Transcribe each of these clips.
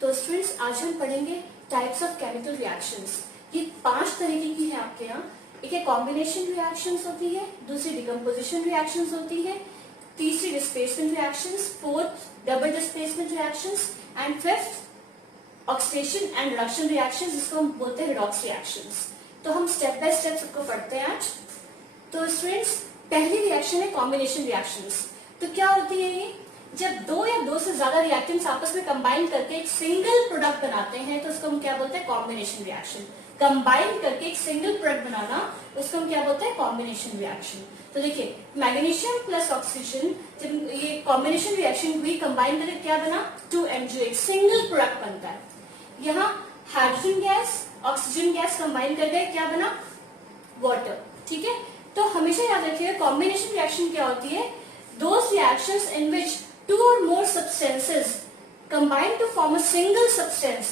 तो स्टूडेंट्स आज हम पढ़ेंगे टाइप्स ऑफ केमिकल रिएक्शंस। ये 5 तरीके की है आपके यहाँ। एक है कॉम्बिनेशन रिएक्शंस होती है, दूसरी डिकम्पोजिशन रिएक्शंस होती है, तीसरी displacement reactions, fourth double displacement reactions and fifth oxidation and reduction reactions, जिसको हम बोलते हैं रिडॉक्स रिएक्शंस। तो हम स्टेप बाय स्टेप सबको पढ़ते हैं आज। तो स्टूडेंट्स पहली रिएक्शन है कॉम्बिनेशन रिएक्शंस। तो क्या होती है ये? जब दो या दो से ज्यादा रिएक्टेंट्स आपस में कंबाइन करके एक सिंगल प्रोडक्ट बनाते हैं तो उसको हम क्या बोलते हैं? Combination reaction. कंबाइन करके एक सिंगल प्रोडक्ट बनाना उसको हम क्या बोलते हैं? Combination reaction. तो देखिए मैग्नीशियम प्लस ऑक्सीजन, जब ये कॉम्बिनेशन रिएक्शन हुई, कंबाइन करके क्या बना? 2MgO, एक सिंगल प्रोडक्ट बनता है। यहाँ hydrogen gas oxygen gas combine करके क्या बना? वाटर। ठीक है, तो हमेशा याद रखिएगा कॉम्बिनेशन रिएक्शन क्या होती है? Those reactions in which two or more substances combine to form a single substance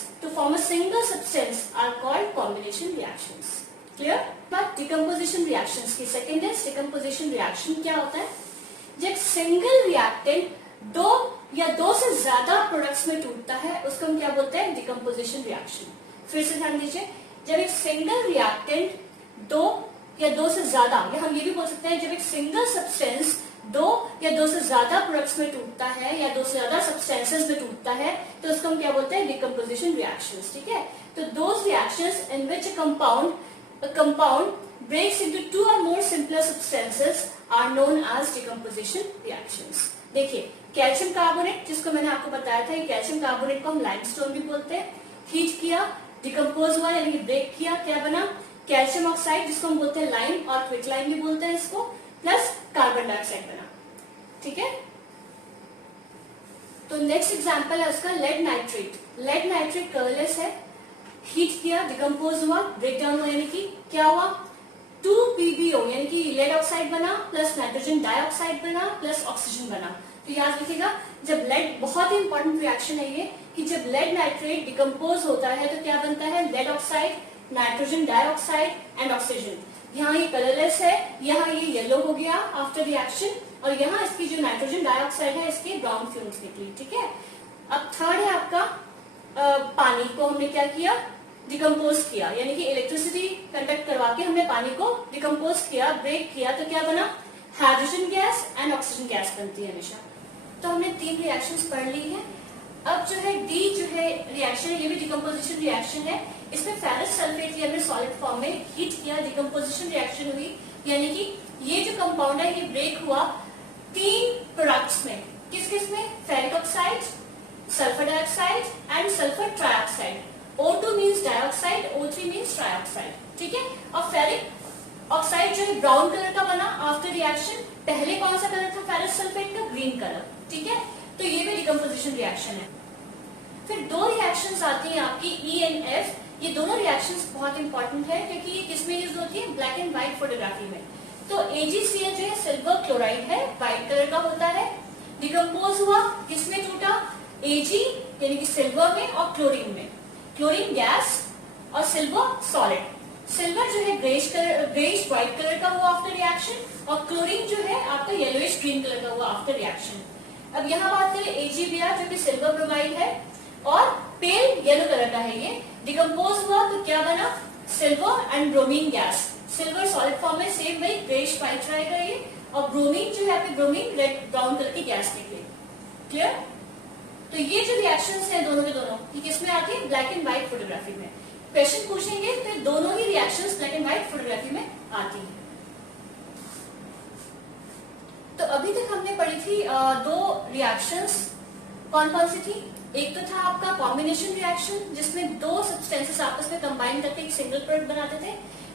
are called combination reactions. Clear? But decomposition reactions की second is decomposition reaction क्या होता है? जब single reactant दो या दो से ज्यादा प्रोडक्ट्स में टूटता है उसको हम क्या बोलते हैं? decomposition reaction. फिर से ध्यान दीजिए, जब एक सिंगल रिएक्टेंट दो या दो से ज्यादा, या हम ये भी बोल सकते हैं जब एक सिंगल सब्सटेंस दो या दो से ज्यादा प्रोडक्ट्स में टूटता है या दो से ज्यादा सब्सटेंसेस में टूटता है तो उसको हम क्या बोलते हैं? Decomposition reactions. ठीक है, तो those reactions in which compound breaks into two और more simpler substances are known as decomposition reactions. देखिए कैल्शियम कार्बोनेट, जिसको मैंने आपको बताया था, कैल्शियम कार्बोनेट को हम लाइमस्टोन भी बोलते हैं। हीट किया, डिकम्पोज हुआ यानी कि ब्रेक किया, क्या बना? कैल्शियम ऑक्साइड, जिसको हम बोलते हैं लाइम और क्विकलाइम भी बोलते हैं इसको, प्लस कार्बन डाइऑक्साइड बना। ठीक है, तो नेक्स्ट एग्जांपल है उसका lead nitrate. Lead nitrate colourless है, हीट किया, डिकम्पोज हुआ, ब्रेक डाउन हुआ, यानी कि क्या हुआ? 2PbO यानी कि लेड ऑक्साइड बना प्लस नाइट्रोजन डाइऑक्साइड बना प्लस ऑक्सीजन बना। तो याद रखिएगा जब लेड, बहुत ही इंपॉर्टेंट रिएक्शन है ये, कि जब लेड नाइट्रेट डिकम्पोज होता है तो क्या बनता है? Lead oxide, nitrogen dioxide and oxygen. यहाँ ये कलरलेस है, यहाँ ये येलो हो गया आफ्टर रिएक्शन, और यहाँ इसकी जो नाइट्रोजन डाइऑक्साइड है इसके ब्राउन फ्यूम्स निकली। ठीक है, अब थर्ड है आपका पानी को हमने क्या किया? डिकम्पोज किया, यानी कि इलेक्ट्रिसिटी कंडक्ट करवा के हमने पानी को डिकम्पोज किया, ब्रेक किया, तो क्या बना? Hydrogen gas and oxygen gas बनती है हमेशा। तो हमने 3 रिएक्शंस पढ़ ली है। अब जो है डी जो है रिएक्शन है, ये भी डिकम्पोजिशन रिएक्शन है। इसमें फेरस सल्फेट लिया हमने सॉलिड फॉर्म में, हीट किया, डिकम्पोजिशन रिएक्शन हुई, यानी कि ये जो कंपाउंड है ये ब्रेक हुआ 3 प्रोडक्ट्स में। किस किस में? Ferric oxide, sulphur dioxide and sulphur trioxide. O2 means dioxide, O3 means trioxide. ठीक है, और फेरिक ऑक्साइड जो है ब्राउन कलर का बना आफ्टर रिएक्शन। पहले कौन सा कलर था फेरस सल्फेट का? Green colour. ठीक है, तो ये भी डिकम्पोजिशन रिएक्शन है। फिर 2 रिएक्शंस आती हैं आपकी E एंड F। ये दोनों रिएक्शंस बहुत इंपॉर्टेंट है क्योंकि ये किसमें यूज होती है? ब्लैक एंड व्हाइट फोटोग्राफी में। तो AgCl जो है सिल्वर क्लोराइड है, व्हाइट कलर का होता है। डिकम्पोज हुआ, किसमें टूटा? Ag यानी कि सिल्वर में और क्लोरीन में। क्लोरीन गैस और सिल्वर सॉलिड। सिल्वर जो है ग्रेइश व्हाइट कलर का हुआ आफ्टर रिएक्शन, और क्लोरीन जो है आपका येलोइश ग्रीन कलर का हुआ आफ्टर रिएक्शन। अब यहाँ बात करें AgBr जो कि सिल्वर ब्रोमाइड है और पेल येलो कलर का है। ये डिकम्पोज हुआ तो क्या बना? Silver and bromine gas. Silver solid form में सेम वही ग्रेइश व्हाइट रहेगा ये, और ब्रोमीन जो है आपकी ब्रोमीन रेड ब्राउन कलर की गैस निकली। क्लियर? तो ये जो रिएक्शंस हैं दोनों के दोनों, ये किसमें आती है? ब्लैक एंड व्हाइट फोटोग्राफी में। क्वेश्चन पूछेंगे तो दोनों ही reactions black and white photography में आती है। तो अभी तक हमने पढ़ी थी 2 रिएक्शंस। कौन कौन सी थी? एक तो था आपका कॉम्बिनेशन रिएक्शन जिसमें 2 सब्सटेंसेस आपस में कंबाइन करके एक सिंगल प्रोडक्ट बनाते थे।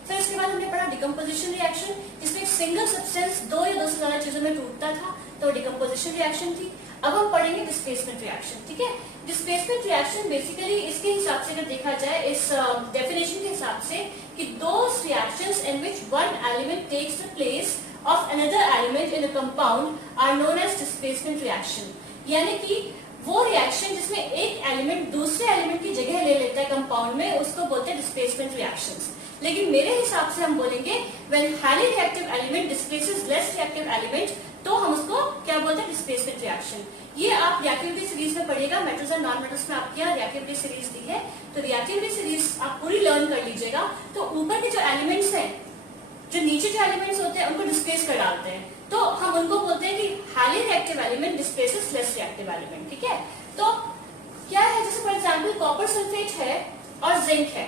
फिर उसके बाद हमने पढ़ा डिकम्पोजिशन रिएक्शन जिसमें एक सिंगल सब्सटेंस 2 या 2 से ज्यादा चीजों में टूटता था, तो डिकम्पोजिशन रिएक्शन थी। अब हम पढ़ेंगे डिस्प्लेसमेंट रिएक्शन। ठीक है, डिस्प्लेसमेंट रिएक्शन बेसिकली इसके हिसाब से अगर देखा जाए, इस डेफिनेशन के हिसाब से, कि those reactions in which one element takes the place of another element in a compound are known as displacement reaction. यानी कि वो रिएक्शन जिसमें एक एलिमेंट दूसरे एलिमेंट की जगह ले लेता है कंपाउंड में, उसको बोलते हैं डिस्प्लेसमेंट रिएक्शंस। लेकिन मेरे हिसाब से हम बोलेंगे when highly reactive element displaces less reactive element, तो हम उसको क्या बोलते हैं? Displacement reaction. ये आप रिएक्टिविटी सीरीज में पढ़िएगा, मेटल्स और नॉन मेटल्स में आपकी यहाँ रिएक्टिविटी सीरीज दी है, तो रिएक्टिविटी सीरीज आप पूरी लर्न कर लीजिएगा। तो ऊपर के जो एलिमेंट्स हैं, जो नीचे जो एलिमेंट्स होते हैं उनको डिस्प्लेस कर डालते हैं, तो हम उनको बोलते हैं कि highly reactive element displaces less reactive element. ठीक है, तो क्या है, जैसे फॉर एग्जांपल कॉपर सल्फेट है और जिंक है,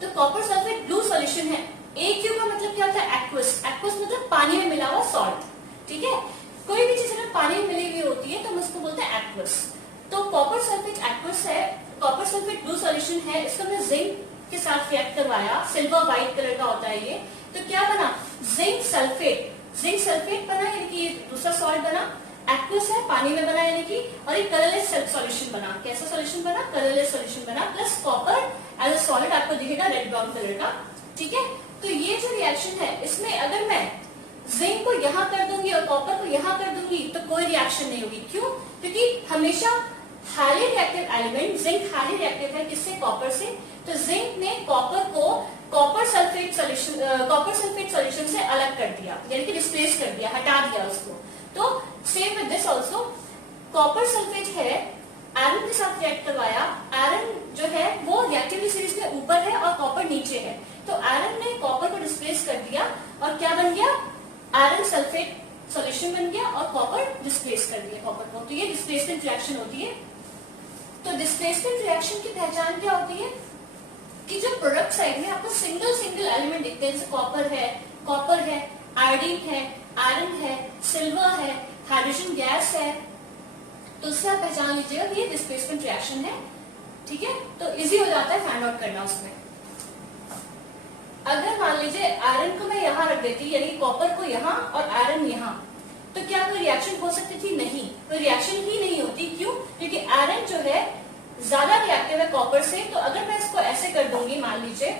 तो कॉपर सल्फेट ब्लू सॉल्यूशन है। AQ का मतलब क्या होता है, एक्वस। एक्वस मतलब पानी में मिला हुआ सॉल्ट। ठीक है, कोई भी चीज अगर पानी में मिली हुई होती है तो हम उसको बोलते हैं एक्वस। तो कॉपर सल्फेट एक्वस है, कॉपर सल्फेट ब्लू सॉल्यूशन है, इसको हमने जिंक के साथ रिएक्ट करवाया, सिल्वर व्हाइट कलर का होता है ये, तो क्या बना, जिंक सल्फेट। जिंक सल्फेट बना, यानी कि दूसरा सॉल्ट बना, एक्वस है, पानी में बना यानी कि, और एक कलरलेस सॉल्यूशन बना। कैसा सॉल्यूशन बना, कलरलेस सॉल्यूशन बना, plus copper as a solid आपको दिखेगा रेड ब्राउन कलर का। ठीक है, तो ये जो रिएक्शन है, इसमें अगर मैं जिंक को यहां कर दूंगी और कॉपर को यहां कर दूंगी तो कोई रिएक्शन नहीं होगी। क्यों, क्योंकि हमेशा highly reactive element, zinc highly reactive है किससे, कॉपर से, तो जिंक ने कॉपर को कॉपर सल्फेट सॉल्यूशन से अलग कर दिया, यानी कि रिप्लेस कर दिया, हटा दिया उसको। तो same with this also, copper sulphate है, आयरन के साथ रिएक्ट करवाया, आयरन जो है वो रिएक्टिविटी सीरीज में ऊपर है और कॉपर नीचे है, तो आयरन ने कॉपर को डिस्प्लेस कर दिया और क्या बन गया, आयरन सल्फेट सॉल्यूशन बन गया और कॉपर डिस्प्लेस कर दिया कॉपर को। तो ये डिस्प्लेसमेंट रिएक्शन होती है। तो डिस्प्लेसमेंट रिएक्शन की पहचान क्या होती है कि जो प्रोडक्ट साइड में आपको सिंगल एलिमेंट दिखते हैं, जैसे कॉपर है, आयोडीन है, आयरन है, सिल्वर है, हाइड्रोजन गैस है, तो उससे आप पहचान लीजिएगा कि ये डिस्प्लेसमेंट रिएक्शन है। ठीक है, तो इजी हो जाता है फाइंड आउट करना उसमें। अगर मान लीजिए आयरन को मैं यहाँ रख देती, यानी कॉपर को यहाँ और आयरन यहाँ, तो क्या कोई रिएक्शन हो सकती थी, नहीं, कोई रिएक्शन ही नहीं होती। क्यों, क्योंकि आयरन जो है ज्यादा रिएक्टिव है कॉपर से, तो अगर मैं इसको ऐसे कर दूंगी, मान लीजिए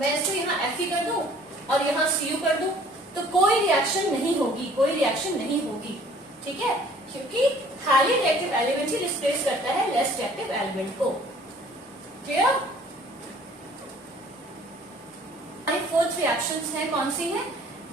मैं इसको यहाँ Fe कर दूं और यहाँ Cu कर दूं, तो कोई रिएक्शन नहीं होगी, कोई रिएक्शन नहीं होगी। ठीक है, क्योंकि हाईली रिएक्टिव एलिमेंट ही डिस्प्लेस करता है लेस रिएक्टिव एलिमेंट को। क्लियर। हमारी फोर्थ रिएक्शंस है, कौन सी है,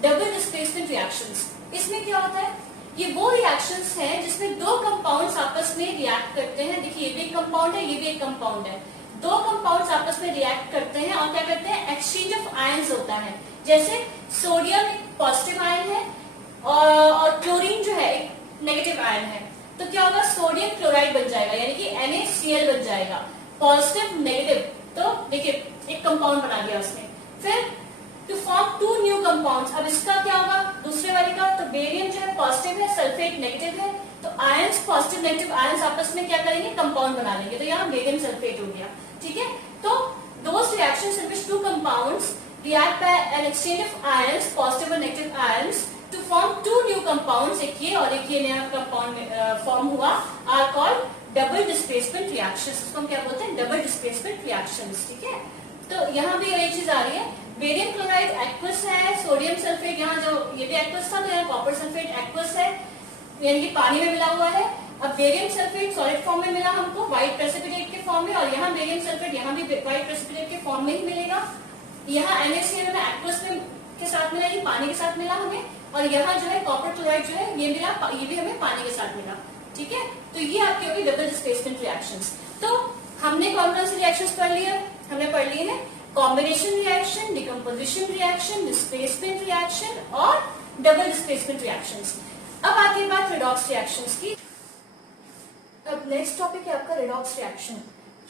डबल डिस्प्लेसमेंट रिएक्शंस। इसमें क्या होता है, ये वो रिएक्शंस हैं जिसमें दो कंपाउंड्स आपस में रिएक्ट करते हैं। देखिए ये भी एक कंपाउंड है, ये भी एक कंपाउंड है, दो कंपाउंड्स आपस में रिएक्ट करते हैं और क्या करते हैं, एक्सचेंज ऑफ आयंस होता है। जैसे सोडियम एक पॉजिटिव आयन है और क्लोरीन जो है एक नेगेटिव आयन है, तो क्या होगा, सोडियम क्लोराइड बन जाएगा, यानी कि NaCl बन जाएगा, पॉजिटिव नेगेटिव। तो देखिए एक कंपाउंड बना दिया उसने। फिर to form two new compounds, अब इसका क्या होगा, दूसरे वाले का, तो बेरियम जो है पॉजिटिव है, सल्फेट नेगेटिव है, तो आयंस, पॉजिटिव नेगेटिव आयंस आपस में क्या करेंगे, कंपाउंड बना लेंगे, तो यहाँ बेरियम सल्फेट हो गया। ठीक है, तो those reactions in which two compounds react by an exchange of ions, positive and negative ions, to form two new compounds, एक ये और एक ये नया कंपाउंड फॉर्म हुआ, are called double displacement reactions। इसको हम क्या बोलते हैं, डबल डिस्प्लेसमेंट रिएक्शंस। ठीक है, तो यहाँ भी ये चीज आ रही है, बेरियम क्लोराइड एक्वस है, सोडियम सल्फेट, यहाँ जो ये भी एक्वस था, तो यहाँ कॉपर सल्फेट एक्वस है, यानी कि पानी में मिला हुआ है। अब बेरियम सल्फेट सॉलिड फॉर्म में मिला हमको, व्हाइट प्रेसिपिटेट के फॉर्म में, और यहाँ बेरियम सल्फेट यहाँ भी व्हाइट प्रेसिपिटेट के फॉर्म में ही मिलेगा। यहाँ NaCl में एक्वस में के साथ मिला, ये पानी के साथ मिला हमें, और यहाँ जो है कॉपर क्लोराइड जो है ये मिला, ये भी हमें पानी के साथ मिला। ठीक है, तो ये आपकी होगी डबल डिस्प्लेसमेंट रिएक्शंस। तो हमने कौन कौन से रिएक्शंस पढ़ लिए, हमने पढ़ लिए हैं combination reaction, decomposition reaction, displacement reaction और डबल डिस्प्लेसमेंट रिएक्शंस। अब आती है बात रिडॉक्स रिएक्शंस की। अब नेक्स्ट टॉपिक है आपका रिडॉक्स रिएक्शन।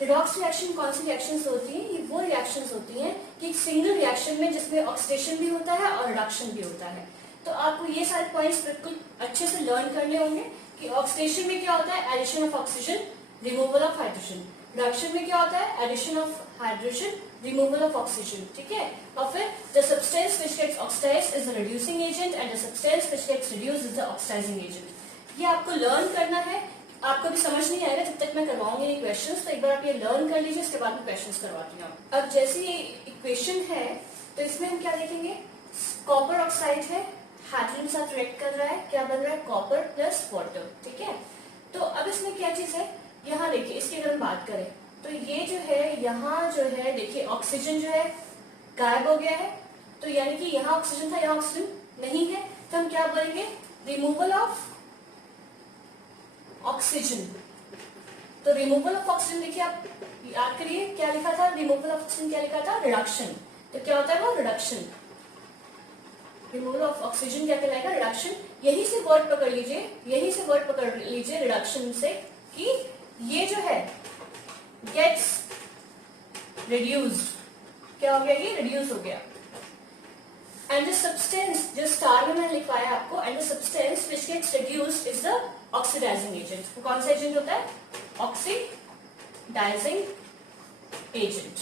रिडॉक्स रिएक्शन कौन सी रिएक्शंस होती हैं, ये वो रिएक्शंस होती हैं कि एक सिंगल रिएक्शन में जिसमें ऑक्सीडेशन भी होता है और रिडक्शन भी होता है। तो आपको ये सारे पॉइंट्स बिल्कुल अच्छे से लर्न करने होंगे कि ऑक्सीडेशन में क्या होता है, addition of oxygen, removal of hydrogen. Reduction में क्या होता है, addition of hydrogen, removal of oxygen. ठीक है, और फिर the substance which gets oxidised is the reducing agent and the substance which gets reduced is the oxidising agent. ये आपको लर्न करना है, आपको भी समझ नहीं आएगा जब तक मैं करवाऊंगी ये क्वेश्चंस, तो एक बार आप ये लर्न कर लीजिए, इसके बाद में क्वेश्चंस करवाती हूँ। अब जैसे ये इक्वेशन है, तो इसमें हम क्या देखेंगे, कॉपर ऑक्साइड है, हाइड्रोजन के साथ रिएक्ट कर रहा है, क्या बन रहा है, कॉपर प्लस वाटर। ठीक है, तो अब इसमें क्या चीज है, यहाँ देखिए, इसकी अगर हम बात करें तो ये जो है, यहाँ जो है देखिए ऑक्सीजन जो है गायब हो गया है, तो यानी कि यहाँ ऑक्सीजन था, यहाँ ऑक्सीजन नहीं है, तो हम क्या बोलेंगे, रिमूवल ऑफ ऑक्सीजन। तो रिमूवल ऑफ ऑक्सीजन देखिए, आप याद करिए क्या लिखा था, रिमूवल ऑफ ऑक्सीजन क्या लिखा था, रिडक्शन। तो क्या होता है वो, रिडक्शन। रिमूवल ऑफ ऑक्सीजन क्या कहलाएगा, रिडक्शन। यही से वर्ड पकड़ लीजिए, यही से वर्ड पकड़ लीजिए रिडक्शन से, कि ये जो है गेट्स रिड्यूस्ड, क्या हो गया, ये रिड्यूस हो गया। एंड द सब्सटेंस, जो स्टार में मैंने लिखवाया आपको, and the substance which gets reduced is the oxidising agent. वो कौन सा एजेंट होता है, ऑक्सीडाइजिंग एजेंट।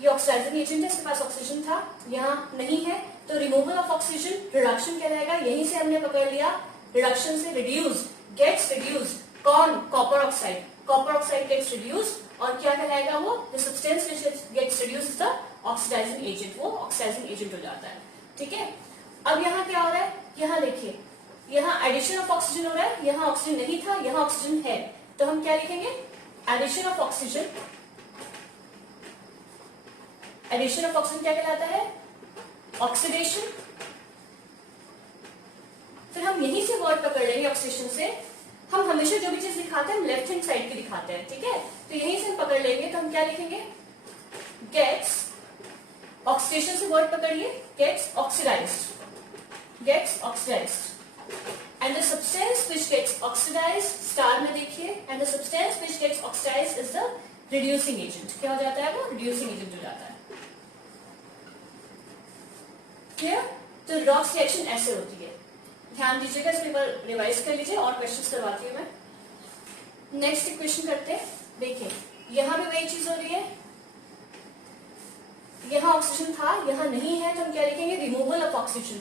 ये ऑक्सीडाइजिंग एजेंट है, इसके पास ऑक्सीजन था, यहाँ नहीं है, तो रिमूवल ऑफ ऑक्सीजन रिडक्शन कहलाएगा। यहीं से हमने पकड़ लिया, रिडक्शन से रिड्यूस, गेट्स रिड्यूस, कौन, copper oxide, copper oxide gets reduce, और क्या कहलाएगा वो, the substance which gets reduce is the oxidising agent, वो ऑक्सीडाइजिंग एजेंट हो जाता है। ठीक है, अब यहाँ क्या हो रहा है, यहाँ देखिए, यहाँ एडिशन ऑफ ऑक्सीजन हो रहा है, यहाँ ऑक्सीजन नहीं था, यहाँ ऑक्सीजन है, तो हम क्या लिखेंगे, addition of oxygen. Addition of oxygen क्या कहलाता है, ऑक्सीडेशन। फिर हम यहीं से वर्ड पकड़ लेंगे ऑक्सीडेशन से। हम हमेशा जो भी चीज दिखाते हैं हम लेफ्ट हैंड साइड की दिखाते हैं, ठीक है, तो यहीं से हम पकड़ लेंगे, तो हम क्या लिखेंगे, गेट्स, ऑक्सीडेशन से वर्ड पकड़िए, gets oxidised, gets oxidised, and the substance which gets oxidised, star में देखिए, and the substance which gets oxidised is the reducing agent. क्या हो जाता है वो, रिड्यूसिंग एजेंट हो जाता है। क्लियर, तो रॉक्स रिएक्शन ऐसे होती है, ध्यान दीजिएगा, इस पेपर रिवाइज कर लीजिए, और क्वेश्चंस करवाती हूँ मैं। नेक्स्ट क्वेश्चन करते हैं, देखिए यहां भी वही चीज हो रही है, यहां ऑक्सीजन था, यहां नहीं है, तो हम क्या लिखेंगे, रिमूवल ऑफ ऑक्सीजन।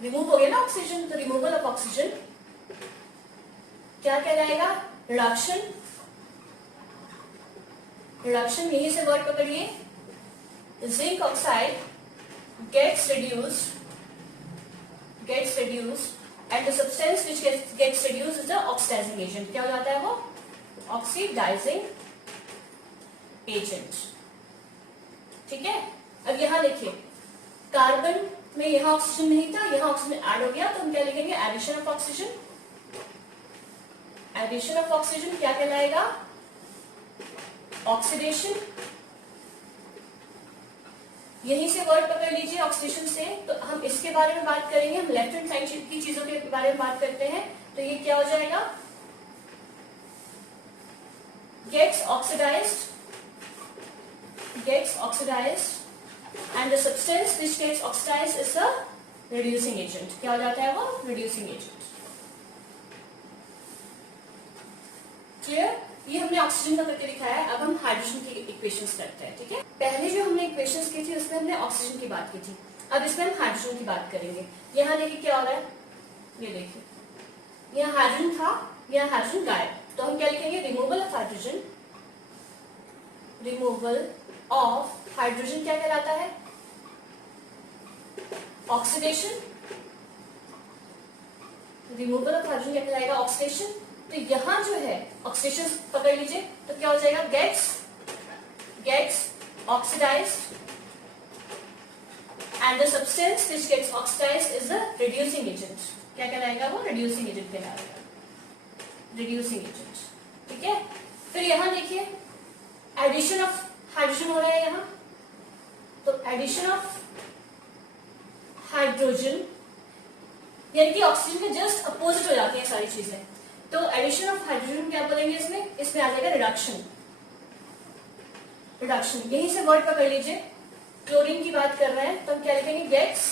रिमूव हो गया ना ऑक्सीजन, तो रिमूवल ऑफ ऑक्सीजन क्या कहलाएगा, रिडक्शन। रिडक्शन, यहीं से वर्ड पकड़िए, zinc oxide gets reduced and the substance which gets reduced is the oxidizing agent। क्या हो जाता है वो, oxidizing agent। ठीक है, अब यहां देखिए, कार्बन में यहां ऑक्सीजन नहीं था, यहां ऑक्सीजन ऐड हो गया, तो हम क्या लिखेंगे, addition of oxygen. Addition of oxygen क्या कहलाएगा, ऑक्सीडेशन। यहीं से वर्ड पकड़ लीजिए ऑक्सीडेशन से, तो हम इसके बारे में बात करेंगे, हम लेफ्ट हैंड साइड की चीजों के बारे में बात करते हैं, तो ये क्या हो जाएगा, gets oxidised, gets oxidised, and the substance which gets oxidised is the reducing agent. क्या हो जाता है वो, रिड्यूसिंग एजेंट। क्लियर, ये हमने ऑक्सीजन का करके दिखाया है। अब हम हाइड्रोजन की इक्वेशंस करते हैं, ठीक है। पहले जो हमने इक्वेशंस की थी उसमें हमने ऑक्सीजन की बात की थी, अब इसमें हम हाइड्रोजन की बात करेंगे। यहाँ देखिए क्या हो रहा है, ये देखिए, यहाँ हाइड्रोजन था, यहाँ हाइड्रोजन गायब, तो हम क्या लिखेंगे, removal of hydrogen. Removal of hydrogen क्या कहलाता है, ऑक्सीडेशन। रिमूवल ऑफ हाइड्रोजन क्या कहलाएगा, ऑक्सीडेशन। तो यहां जो है ऑक्सीडेशन पकड़ लीजिए, तो क्या हो जाएगा, gets oxidised, and the substance which gets oxidised is the reducing agent. क्या कहलाएगा वो, रिड्यूसिंग एजेंट कहलाएगा, रिड्यूसिंग एजेंट। ठीक है, फिर यहां देखिए एडिशन ऑफ हाइड्रोजन हो रहा है यहां, तो एडिशन ऑफ हाइड्रोजन, यानी कि ऑक्सीजन के जस्ट अपोजिट हो जाती है सारी चीजें, तो एडिशन ऑफ हाइड्रोजन क्या बोलेंगे इसमें आ जाएगा रिडक्शन। रिडक्शन, यहीं से वर्ड पकड़ लीजिए, क्लोरीन की बात कर रहे हैं, तो हम क्या लिखेंगे, gets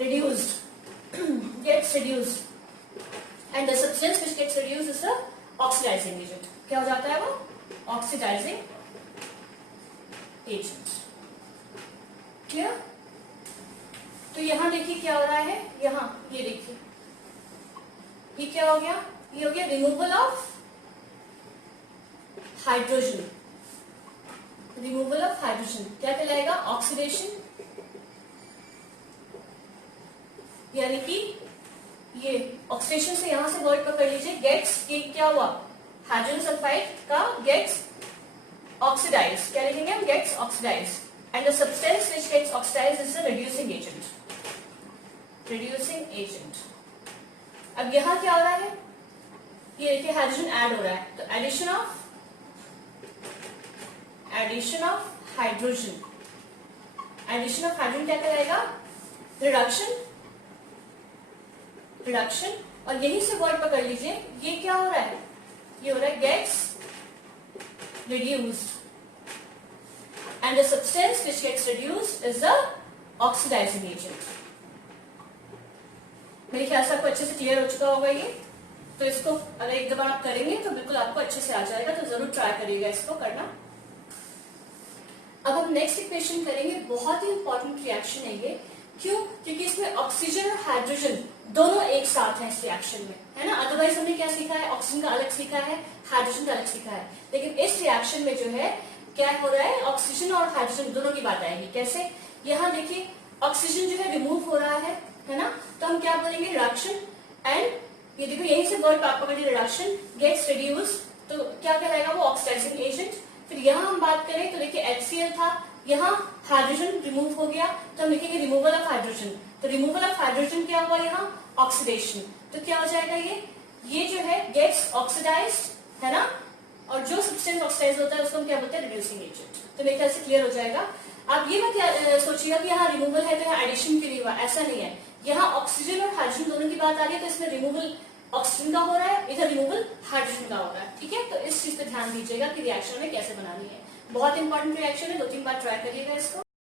reduced, gets reduced, and the substance which gets reduced is the oxidising agent. क्या हो जाता है वो, ऑक्सीडाइजिंग एजेंट। क्लियर, तो यहां देखिए क्या हो रहा है, यहां ये देखिए, ये क्या हो गया, ये हो गया removal of hydrogen. Removal of hydrogen क्या कहलाएगा, ऑक्सीडेशन। यानी कि ये ऑक्सीडेशन से यहां से वर्ड पकड़ लीजिए, गेट्स, ये क्या हुआ, हाइड्रोजन सल्फाइड का गेट्स ऑक्सीडाइज, क्या लिखेंगे हम, gets oxidise, and the substance which gets oxidise is the reducing agent. Reducing agent. अब यहाँ क्या हो रहा है, ये देखिए हाइड्रोजन ऐड हो रहा है, तो addition of hydrogen, addition of hydrogen क्या कहलाएगा, रिडक्शन। और यहीं से वर्ड पकड़ लीजिए, ये क्या हो रहा है, ये हो रहा है gets reduced, and the substance which gets reduced is the oxidizing agent. मेरे ख्याल से आपको अच्छे से क्लियर हो चुका होगा ये, तो इसको अगर एक दो बार आप करेंगे तो बिल्कुल आपको अच्छे से आ जाएगा, तो जरूर ट्राई करिएगा इसको करना। अब हम नेक्स्ट इक्वेशन करेंगे, बहुत ही इंपॉर्टेंट रिएक्शन है ये, क्यों, क्योंकि इसमें ऑक्सीजन और हाइड्रोजन दोनों एक साथ हैं इस रिएक्शन में, है ना। अदरवाइज हमने क्या सीखा है, ऑक्सीजन का अलग सीखा है, हाइड्रोजन का अलग सीखा है, लेकिन इस रिएक्शन में जो है क्या हो रहा है, ऑक्सीजन और हाइड्रोजन दोनों की बात आएगी। कैसे, यहाँ देखिए ऑक्सीजन जो है रिमूव हो रहा है ना, तो हम क्या बोलेंगे, रिडक्शन, एंड ये देखो यहीं से वर्ड आप पकड़िए, रिडक्शन गेट्स रिड्यूस, तो क्या कहलाएगा वो, ऑक्सीडाइजिंग एजेंट। फिर यहाँ हम बात करें तो देखिए HCl था, यहाँ हाइड्रोजन रिमूव हो गया, तो हम लिखेंगे रिमूवल ऑफ हाइड्रोजन, तो रिमूवल ऑफ हाइड्रोजन क्या हुआ, यहाँ ऑक्सीडेशन, तो क्या हो जाएगा ये जो है गेट्स ऑक्सीडाइज्ड, है ना, और जो सब्सटेंस ऑक्सीडाइज होता है उसको हम क्या बोलते हैं, रिड्यूसिंग एजेंट। तो मेरे ख्याल से क्लियर हो जाएगा। आप ये मत सोचिएगा कि यहाँ रिमूवल है तो यहाँ एडिशन के लिए हुआ, ऐसा नहीं है, यहाँ ऑक्सीजन और हाइड्रोजन दोनों की बात आ रही है, तो इसमें रिमूवल ऑक्सीजन का हो रहा है, इधर रिमूवल हाइड्रोजन का हो रहा है, ठीक है। तो इस चीज पे ध्यान दीजिएगा कि रिएक्शन में कैसे बनानी है, बहुत इंपॉर्टेंट रिएक्शन है, 2-3 बार ट्राई करिएगा इसको।